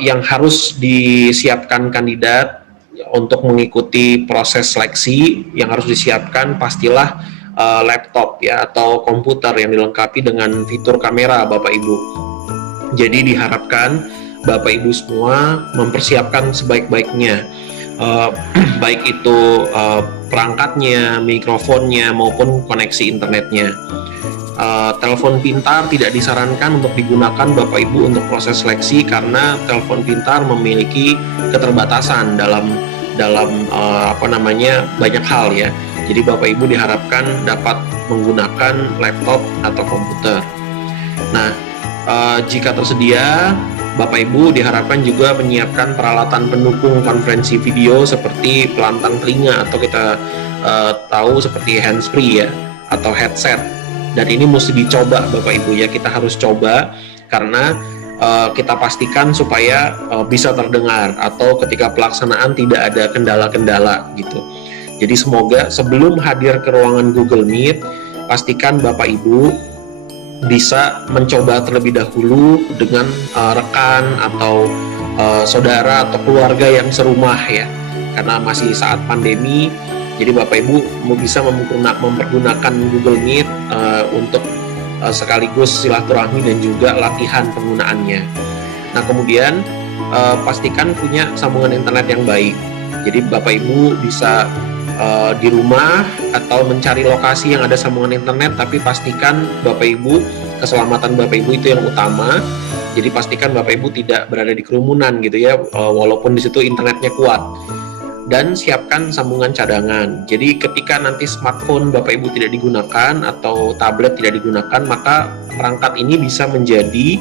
yang harus disiapkan kandidat untuk mengikuti proses seleksi. Yang harus disiapkan pastilah laptop ya atau komputer yang dilengkapi dengan fitur kamera Bapak Ibu. Jadi diharapkan Bapak Ibu semua mempersiapkan sebaik-baiknya, baik itu perangkatnya, mikrofonnya maupun koneksi internetnya. Telepon pintar tidak disarankan untuk digunakan Bapak Ibu untuk proses seleksi karena telepon pintar memiliki keterbatasan dalam banyak hal ya. Jadi Bapak Ibu diharapkan dapat menggunakan laptop atau komputer. Nah, jika tersedia, Bapak Ibu diharapkan juga menyiapkan peralatan pendukung konferensi video seperti pelantang telinga atau kita tahu seperti handsfree ya atau headset. Dan ini mesti dicoba Bapak Ibu ya, kita harus coba karena kita pastikan supaya bisa terdengar atau ketika pelaksanaan tidak ada kendala-kendala gitu. Jadi semoga sebelum hadir ke ruangan Google Meet, pastikan Bapak Ibu bisa mencoba terlebih dahulu dengan rekan atau saudara atau keluarga yang serumah ya, karena masih saat pandemi. Jadi Bapak Ibu bisa mempergunakan Google Meet untuk sekaligus silaturahmi dan juga latihan penggunaannya. Nah kemudian pastikan punya sambungan internet yang baik. Jadi Bapak Ibu bisa di rumah atau mencari lokasi yang ada sambungan internet, tapi pastikan Bapak Ibu keselamatan Bapak Ibu itu yang utama. Jadi pastikan Bapak Ibu tidak berada di kerumunan gitu ya, walaupun di situ internetnya kuat. Dan siapkan sambungan cadangan. Jadi ketika nanti smartphone Bapak Ibu tidak digunakan atau tablet tidak digunakan, maka perangkat ini bisa menjadi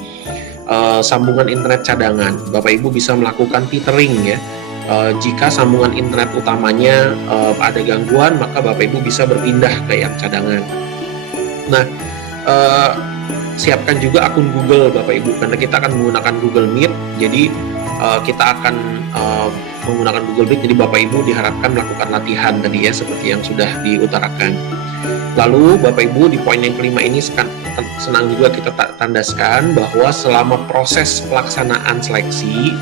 sambungan internet cadangan. Bapak Ibu bisa melakukan tethering ya. Jika sambungan internet utamanya ada gangguan, maka Bapak Ibu bisa berpindah ke yang cadangan. Nah, siapkan juga akun Google Bapak Ibu, karena kita akan menggunakan Google Meet. Jadi kita akan menggunakan Google Meet, jadi Bapak Ibu diharapkan melakukan latihan tadi ya, seperti yang sudah diutarakan. Lalu Bapak Ibu di poin yang kelima ini senang juga kita tandaskan bahwa selama proses pelaksanaan seleksi,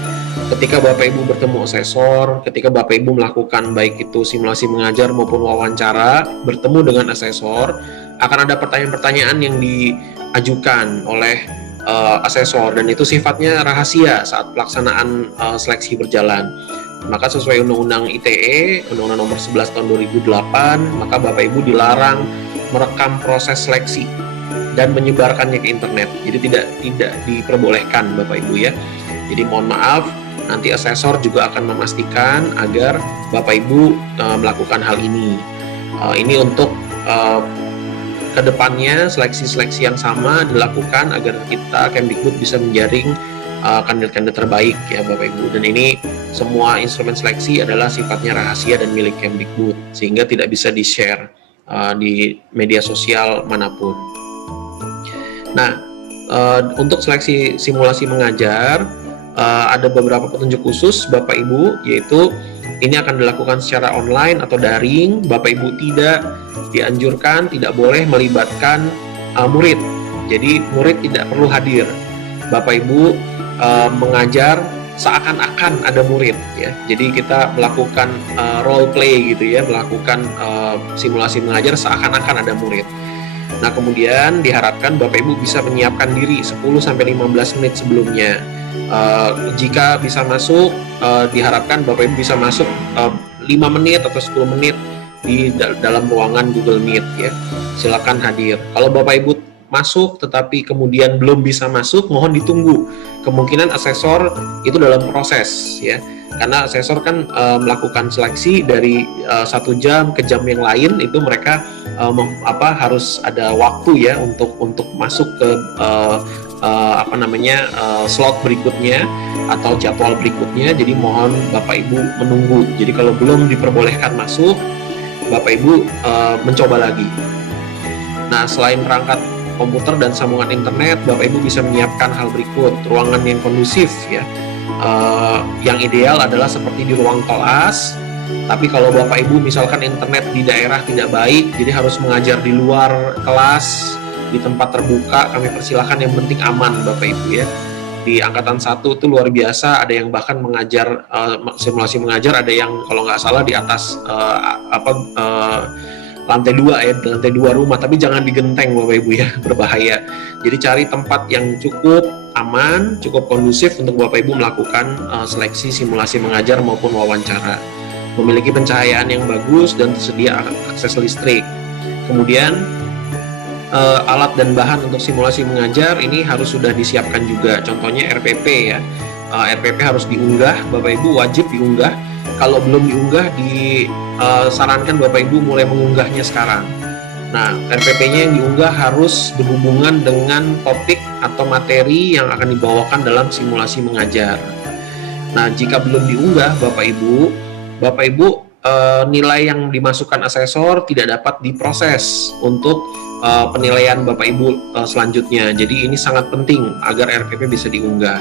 ketika Bapak Ibu bertemu asesor, ketika Bapak Ibu melakukan baik itu simulasi mengajar maupun wawancara, bertemu dengan asesor, akan ada pertanyaan-pertanyaan yang diajukan oleh asesor, dan itu sifatnya rahasia saat pelaksanaan seleksi berjalan. Maka sesuai Undang-Undang ITE, Undang-Undang Nomor 11 Tahun 2008, maka Bapak Ibu dilarang merekam proses seleksi dan menyebarkannya ke internet. Jadi tidak diperbolehkan Bapak Ibu ya. Jadi mohon maaf, nanti asesor juga akan memastikan agar Bapak Ibu melakukan hal ini. Ini untuk kedepannya seleksi-seleksi yang sama dilakukan agar kita Kemdikbud bisa menjaring kandidat-kandidat terbaik ya Bapak Ibu. Dan ini semua instrumen seleksi adalah sifatnya rahasia dan milik Kemdikbud, sehingga tidak bisa di-share di media sosial manapun. Nah, untuk seleksi simulasi mengajar ada beberapa petunjuk khusus Bapak Ibu, yaitu ini akan dilakukan secara online atau daring. Bapak Ibu tidak dianjurkan, tidak boleh melibatkan murid. Jadi murid tidak perlu hadir. Bapak Ibu mengajar seakan-akan ada murid ya. Jadi kita melakukan role play gitu ya, melakukan simulasi mengajar seakan-akan ada murid. Nah, kemudian diharapkan Bapak Ibu bisa menyiapkan diri 10-15 menit sebelumnya. Jika bisa masuk, diharapkan Bapak Ibu bisa masuk 5 menit atau 10 menit di dalam ruangan Google Meet ya. Silakan hadir. Kalau Bapak Ibu masuk tetapi kemudian belum bisa masuk, mohon ditunggu. Kemungkinan asesor itu dalam proses ya, karena asesor kan melakukan seleksi dari 1 jam ke jam yang lain, itu mereka harus ada waktu ya untuk masuk ke slot berikutnya atau jadwal berikutnya. Jadi mohon Bapak Ibu menunggu. Jadi kalau belum diperbolehkan masuk, Bapak Ibu mencoba lagi. Nah, selain perangkat komputer dan sambungan internet, Bapak Ibu bisa menyiapkan hal berikut: ruangan yang kondusif ya. Yang ideal adalah seperti di ruang kelas. Tapi kalau Bapak Ibu misalkan internet di daerah tidak baik, jadi harus mengajar di luar kelas, di tempat terbuka, kami persilahkan, yang penting aman Bapak Ibu ya. di angkatan 1 itu luar biasa, ada yang bahkan mengajar simulasi mengajar, ada yang kalau nggak salah di atas lantai 2 ya, lantai 2 rumah, tapi jangan di genteng Bapak Ibu ya, berbahaya. Jadi cari tempat yang cukup aman, cukup kondusif untuk Bapak Ibu melakukan seleksi simulasi mengajar maupun wawancara. Memiliki pencahayaan yang bagus dan tersedia akses listrik. Kemudian alat dan bahan untuk simulasi mengajar ini harus sudah disiapkan juga. Contohnya RPP ya. RPP harus diunggah, Bapak Ibu wajib diunggah. Kalau belum diunggah, disarankan Bapak Ibu mulai mengunggahnya sekarang. Nah, RPP-nya yang diunggah harus berhubungan dengan topik atau materi yang akan dibawakan dalam simulasi mengajar. Nah, jika belum diunggah, Bapak Ibu nilai yang dimasukkan asesor tidak dapat diproses untuk penilaian Bapak Ibu selanjutnya. Jadi ini sangat penting agar RPP bisa diunggah.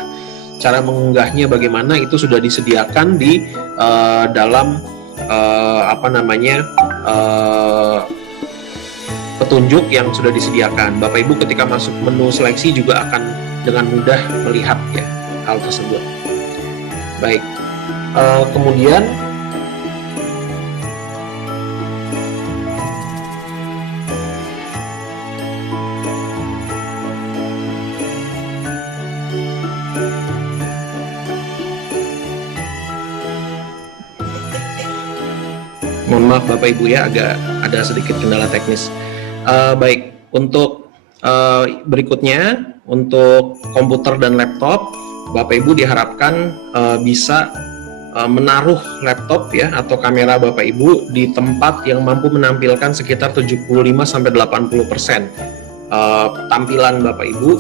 Cara mengunggahnya bagaimana itu sudah disediakan di dalam petunjuk yang sudah disediakan. Bapak Ibu ketika masuk menu seleksi juga akan dengan mudah melihat ya hal tersebut. Baik, kemudian mohon maaf Bapak Ibu ya, agak ada sedikit kendala teknis. Baik, untuk berikutnya, untuk komputer dan laptop, Bapak Ibu diharapkan bisa menaruh laptop ya atau kamera Bapak Ibu di tempat yang mampu menampilkan sekitar 75-80% tampilan Bapak Ibu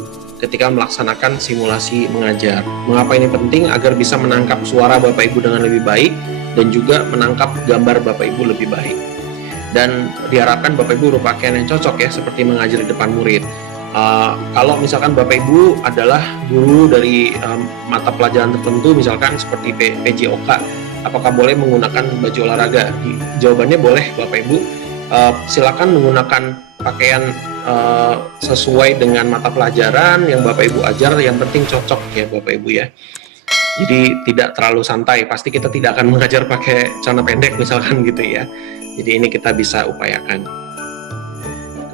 ketika melaksanakan simulasi mengajar. Mengapa ini penting? Agar bisa menangkap suara Bapak Ibu dengan lebih baik dan juga menangkap gambar Bapak Ibu lebih baik. Dan diharapkan Bapak Ibu berpakaian yang cocok ya, seperti mengajar di depan murid. Kalau misalkan Bapak Ibu adalah guru dari mata pelajaran tertentu, misalkan seperti PJOK, apakah boleh menggunakan baju olahraga? Jawabannya boleh Bapak Ibu. Silakan menggunakan pakaian sesuai dengan mata pelajaran yang Bapak Ibu ajar, yang penting cocok ya Bapak Ibu ya. Jadi tidak terlalu santai, pasti kita tidak akan mengajar pakai celana pendek misalkan gitu ya. Jadi ini kita bisa upayakan.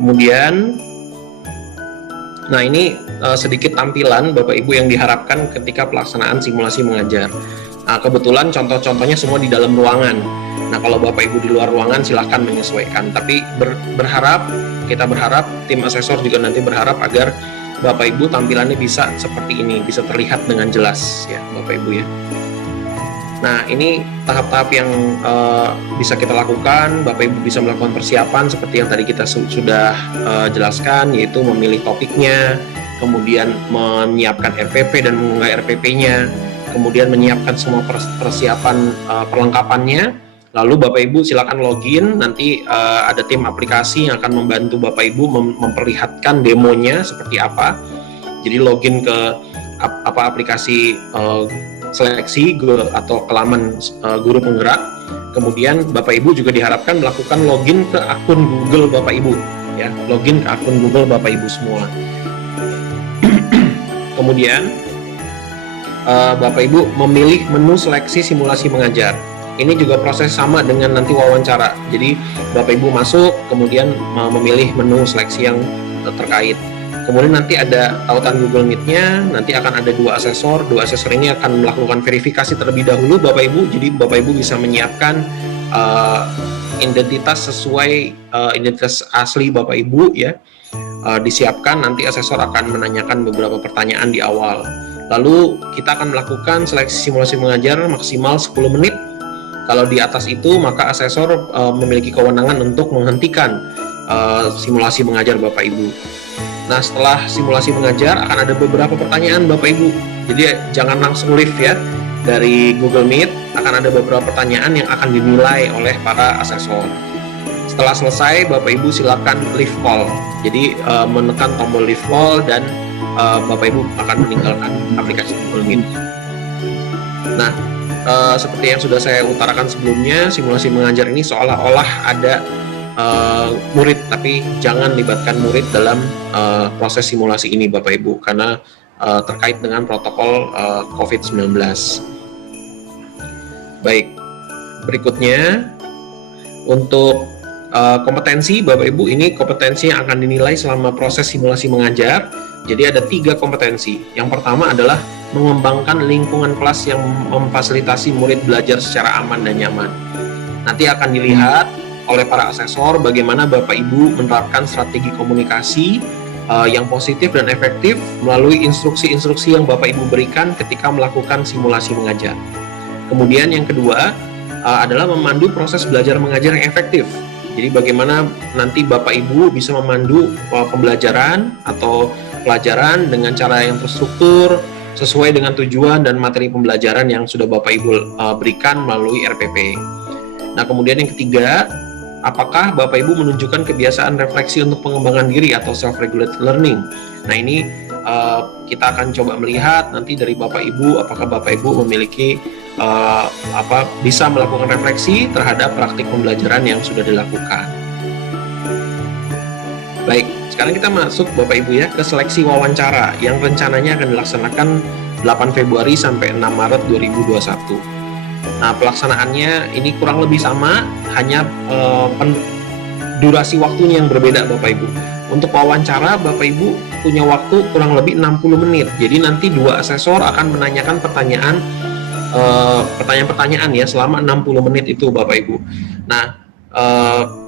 Kemudian, nah ini sedikit tampilan Bapak Ibu yang diharapkan ketika pelaksanaan simulasi mengajar. Nah, kebetulan contoh-contohnya semua di dalam ruangan. Nah, kalau Bapak Ibu di luar ruangan silahkan menyesuaikan. Tapi kita berharap, tim asesor juga nanti berharap agar Bapak Ibu tampilannya bisa seperti ini, bisa terlihat dengan jelas ya Bapak Ibu ya. Nah, ini tahap-tahap yang bisa kita lakukan. Bapak Ibu bisa melakukan persiapan seperti yang tadi kita sudah jelaskan, yaitu memilih topiknya, kemudian menyiapkan RPP dan mengunggah RPP-nya, kemudian menyiapkan semua persiapan perlengkapannya. Lalu Bapak Ibu silakan login, nanti ada tim aplikasi yang akan membantu Bapak Ibu memperlihatkan demonya seperti apa. Jadi login ke aplikasi seleksi atau ke laman guru penggerak. Kemudian Bapak Ibu juga diharapkan melakukan login ke akun Google Bapak Ibu ya, login ke akun Google Bapak Ibu semua. Kemudian Bapak Ibu memilih menu seleksi simulasi mengajar. Ini juga proses sama dengan nanti wawancara. Jadi Bapak Ibu masuk, kemudian memilih menu seleksi yang terkait. Kemudian nanti ada tautan Google Meet-nya, nanti akan ada dua asesor. Dua asesor ini akan melakukan verifikasi terlebih dahulu Bapak Ibu. Jadi Bapak Ibu bisa menyiapkan identitas sesuai identitas asli Bapak Ibu ya. Disiapkan, nanti asesor akan menanyakan beberapa pertanyaan di awal. Lalu kita akan melakukan seleksi simulasi mengajar maksimal 10 menit. Kalau di atas itu, maka asesor memiliki kewenangan untuk menghentikan simulasi mengajar Bapak Ibu. Nah, setelah simulasi mengajar akan ada beberapa pertanyaan Bapak Ibu. Jadi jangan langsung live ya. Dari Google Meet akan ada beberapa pertanyaan yang akan dinilai oleh para asesor. Setelah selesai, Bapak Ibu silakan live call. Jadi menekan tombol live call dan Bapak Ibu akan meninggalkan aplikasi Google Meet. Nah, seperti yang sudah saya utarakan sebelumnya, simulasi mengajar ini seolah-olah ada murid, tapi jangan libatkan murid dalam proses simulasi ini Bapak Ibu, karena terkait dengan protokol COVID-19. Baik, berikutnya untuk kompetensi Bapak Ibu, ini kompetensi yang akan dinilai selama proses simulasi mengajar. Jadi ada 3 kompetensi. Yang pertama adalah mengembangkan lingkungan kelas yang memfasilitasi murid belajar secara aman dan nyaman. Nanti akan dilihat oleh para asesor bagaimana Bapak Ibu menerapkan strategi komunikasi yang positif dan efektif melalui instruksi-instruksi yang Bapak Ibu berikan ketika melakukan simulasi mengajar. Kemudian yang kedua adalah memandu proses belajar mengajar yang efektif. Jadi bagaimana nanti Bapak Ibu bisa memandu pembelajaran atau pelajaran dengan cara yang terstruktur, sesuai dengan tujuan dan materi pembelajaran yang sudah Bapak Ibu berikan melalui RPP. Nah, kemudian yang ketiga, apakah Bapak Ibu menunjukkan kebiasaan refleksi untuk pengembangan diri atau self-regulated learning? Nah, ini kita akan coba melihat nanti dari Bapak Ibu, apakah Bapak Ibu memiliki bisa melakukan refleksi terhadap praktik pembelajaran yang sudah dilakukan. Baik, sekarang kita masuk Bapak Ibu ya ke seleksi wawancara yang rencananya akan dilaksanakan 8 Februari sampai 6 Maret 2021. Nah, pelaksanaannya ini kurang lebih sama, hanya durasi waktunya yang berbeda Bapak Ibu. Untuk wawancara, Bapak Ibu punya waktu kurang lebih 60 menit. Jadi nanti 2 asesor akan menanyakan pertanyaan-pertanyaan ya selama 60 menit itu Bapak Ibu. Nah,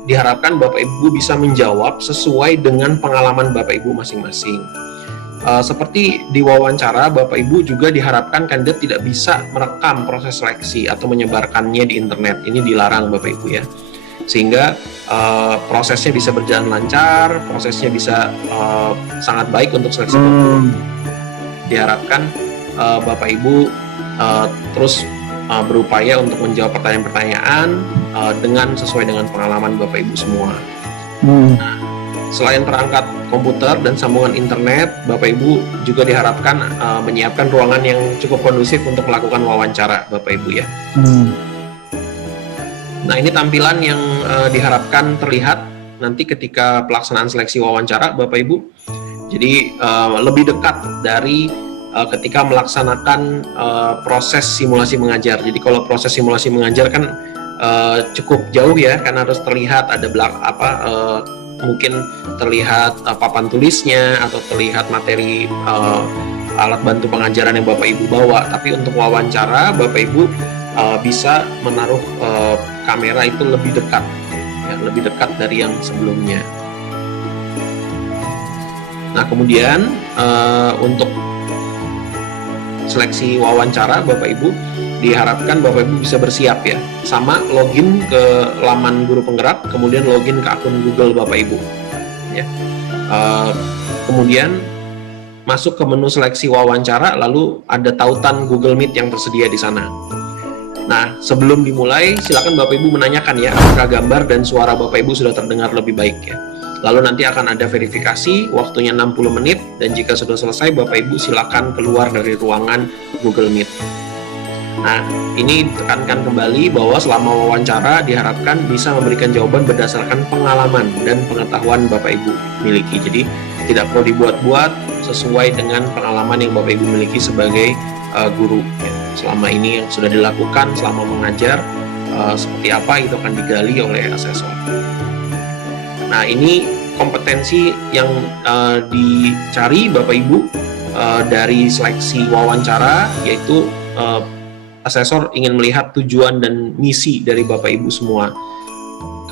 diharapkan Bapak Ibu bisa menjawab sesuai dengan pengalaman Bapak Ibu masing-masing. Seperti di wawancara, Bapak Ibu juga diharapkan kandidat tidak bisa merekam proses seleksi atau menyebarkannya di internet. Ini dilarang Bapak Ibu ya. Sehingga prosesnya bisa berjalan lancar, prosesnya bisa sangat baik untuk seleksi. Diharapkan Bapak Ibu terus berupaya untuk menjawab pertanyaan-pertanyaan dengan sesuai dengan pengalaman Bapak Ibu semua. Nah, selain perangkat komputer dan sambungan internet, Bapak Ibu juga diharapkan menyiapkan ruangan yang cukup kondusif untuk melakukan wawancara Bapak Ibu ya. Nah, ini tampilan yang diharapkan terlihat nanti ketika pelaksanaan seleksi wawancara Bapak Ibu. Jadi lebih dekat dari ketika melaksanakan proses simulasi mengajar. Jadi kalau proses simulasi mengajar kan cukup jauh ya, karena harus terlihat ada mungkin terlihat papan tulisnya atau terlihat materi alat bantu pengajaran yang Bapak Ibu bawa. Tapi untuk wawancara Bapak Ibu bisa menaruh kamera itu lebih dekat, ya, lebih dekat dari yang sebelumnya. Nah, kemudian untuk seleksi wawancara Bapak Ibu diharapkan Bapak Ibu bisa bersiap ya, sama login ke laman guru penggerak, kemudian login ke akun Google Bapak Ibu ya. Kemudian masuk ke menu seleksi wawancara, lalu ada tautan Google Meet yang tersedia di sana. Nah, sebelum dimulai silakan Bapak Ibu menanyakan ya, apakah gambar dan suara Bapak Ibu sudah terdengar lebih baik ya. Lalu nanti akan ada verifikasi, waktunya 60 menit, dan jika sudah selesai Bapak Ibu silakan keluar dari ruangan Google Meet. Nah, ini tekankan kembali bahwa selama wawancara diharapkan bisa memberikan jawaban berdasarkan pengalaman dan pengetahuan Bapak Ibu miliki. Jadi tidak perlu dibuat-buat, sesuai dengan pengalaman yang Bapak Ibu miliki sebagai guru ya. Selama ini yang sudah dilakukan selama mengajar, seperti apa itu akan digali oleh asesor. Nah, ini kompetensi yang dicari Bapak Ibu dari seleksi wawancara, yaitu asesor ingin melihat tujuan dan misi dari Bapak Ibu semua.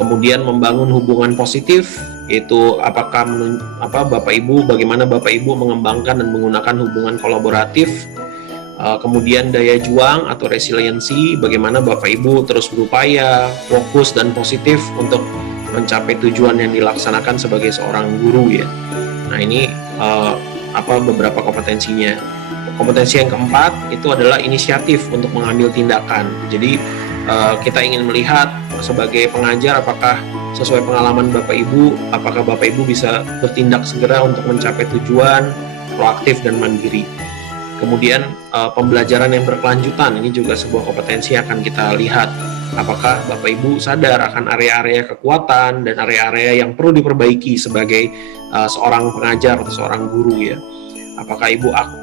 Kemudian membangun hubungan positif, yaitu Bapak Ibu, bagaimana Bapak Ibu mengembangkan dan menggunakan hubungan kolaboratif. Kemudian daya juang atau resiliensi, bagaimana Bapak Ibu terus berupaya, fokus dan positif untuk mencapai tujuan yang dilaksanakan sebagai seorang guru ya. Nah, ini beberapa kompetensinya. Kompetensi yang keempat itu adalah inisiatif untuk mengambil tindakan. Jadi kita ingin melihat sebagai pengajar apakah sesuai pengalaman Bapak Ibu, apakah Bapak Ibu bisa bertindak segera untuk mencapai tujuan, proaktif dan mandiri. Kemudian pembelajaran yang berkelanjutan, ini juga sebuah kompetensi yang akan kita lihat. Apakah Bapak Ibu sadar akan area-area kekuatan dan area-area yang perlu diperbaiki sebagai seorang pengajar atau seorang guru ya. apakah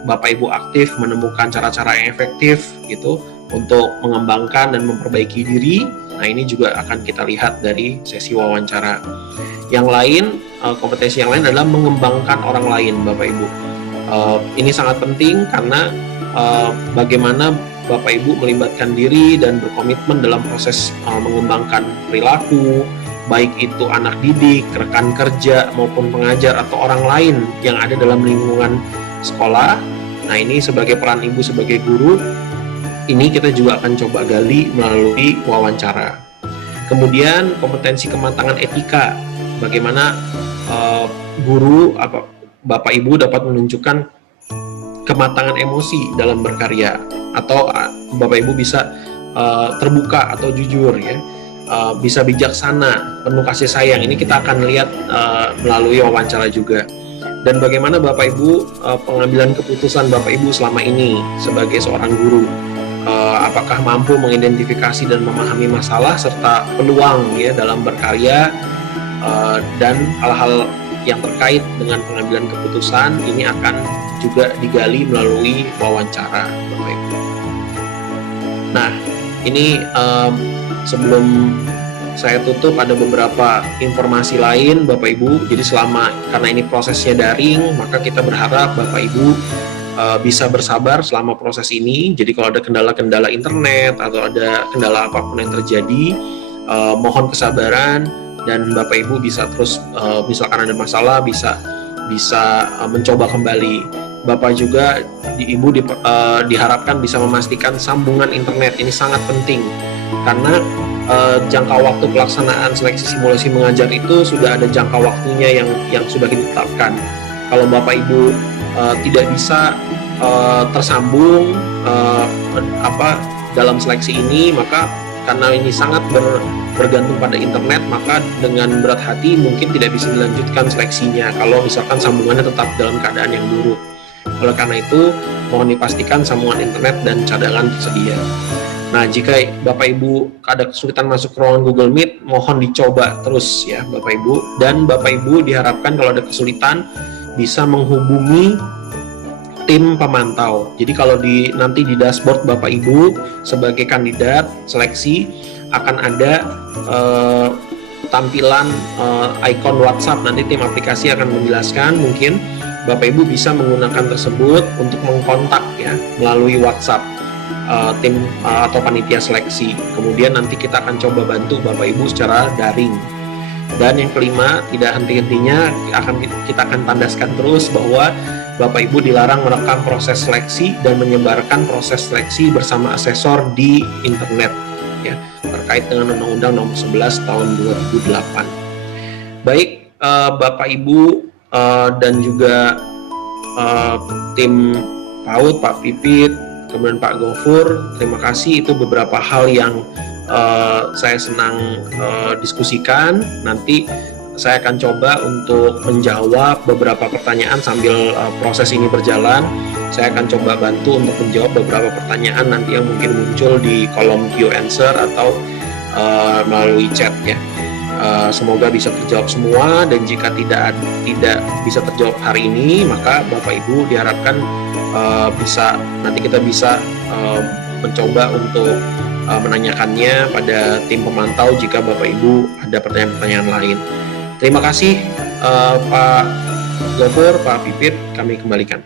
Bapak Ibu aktif menemukan cara-cara yang efektif gitu untuk mengembangkan dan memperbaiki diri. Nah, ini juga akan kita lihat dari sesi wawancara. Yang lain, kompetensi yang lain adalah mengembangkan orang lain, Bapak Ibu. Ini sangat penting karena bagaimana Bapak Ibu melibatkan diri dan berkomitmen dalam proses mengembangkan perilaku, baik itu anak didik, rekan kerja, maupun pengajar atau orang lain yang ada dalam lingkungan sekolah. Nah, ini sebagai peran ibu sebagai guru, ini kita juga akan coba gali melalui wawancara. Kemudian kompetensi kematangan etika, bagaimana guru Bapak Ibu dapat menunjukkan kematangan emosi dalam berkarya, atau Bapak Ibu bisa terbuka atau jujur ya, bisa bijaksana, penuh kasih sayang. Ini kita akan lihat melalui wawancara juga. Dan bagaimana Bapak Ibu pengambilan keputusan Bapak Ibu selama ini sebagai seorang guru, apakah mampu mengidentifikasi dan memahami masalah serta peluang ya dalam berkarya, dan hal-hal yang terkait dengan pengambilan keputusan ini akan juga digali melalui wawancara, Bapak Ibu. Nah, ini sebelum saya tutup ada beberapa informasi lain, Bapak Ibu. Jadi karena ini prosesnya daring, maka kita berharap Bapak Ibu bisa bersabar selama proses ini. Jadi kalau ada kendala-kendala internet atau ada kendala apapun yang terjadi, mohon kesabaran, dan Bapak Ibu bisa terus misalkan ada masalah bisa mencoba kembali. Bapak juga Ibu diharapkan bisa memastikan sambungan internet. Ini sangat penting karena jangka waktu pelaksanaan seleksi simulasi mengajar itu sudah ada jangka waktunya yang sudah ditetapkan. Kalau Bapak Ibu tidak bisa tersambung dalam seleksi ini, maka karena ini sangat bergantung pada internet, maka dengan berat hati mungkin tidak bisa dilanjutkan seleksinya kalau misalkan sambungannya tetap dalam keadaan yang buruk. Oleh karena itu, mohon dipastikan sambungan internet dan cadangan tersedia. Nah, jika Bapak Ibu ada kesulitan masuk ke ruangan Google Meet, mohon dicoba terus ya Bapak Ibu. Dan Bapak Ibu diharapkan kalau ada kesulitan bisa menghubungi tim pemantau. Jadi kalau nanti di dashboard Bapak Ibu sebagai kandidat seleksi akan ada tampilan icon WhatsApp. Nanti tim aplikasi akan menjelaskan, mungkin Bapak Ibu bisa menggunakan tersebut untuk mengkontak ya melalui WhatsApp tim atau panitia seleksi. Kemudian nanti kita akan coba bantu Bapak Ibu secara daring. Dan yang kelima, tidak henti-hentinya kita akan tandaskan terus bahwa Bapak Ibu dilarang merekam proses seleksi dan menyebarkan proses seleksi bersama asesor di internet ya, terkait dengan Undang-Undang Nomor 11 Tahun 2008. Baik, Bapak Ibu dan juga tim PAUD, Pak Pipit, kemudian Pak Gofur, terima kasih. Itu beberapa hal yang saya senang diskusikan. Nanti saya akan coba untuk menjawab beberapa pertanyaan sambil proses ini berjalan. Saya akan coba bantu untuk menjawab beberapa pertanyaan nanti yang mungkin muncul di kolom Q&A atau melalui chat ya. Semoga bisa terjawab semua, dan jika tidak bisa terjawab hari ini, maka Bapak Ibu diharapkan nanti kita bisa mencoba untuk menanyakannya pada tim pemantau jika Bapak Ibu ada pertanyaan-pertanyaan lain. Terima kasih Pak Gofur, Pak Pipit, kami kembalikan.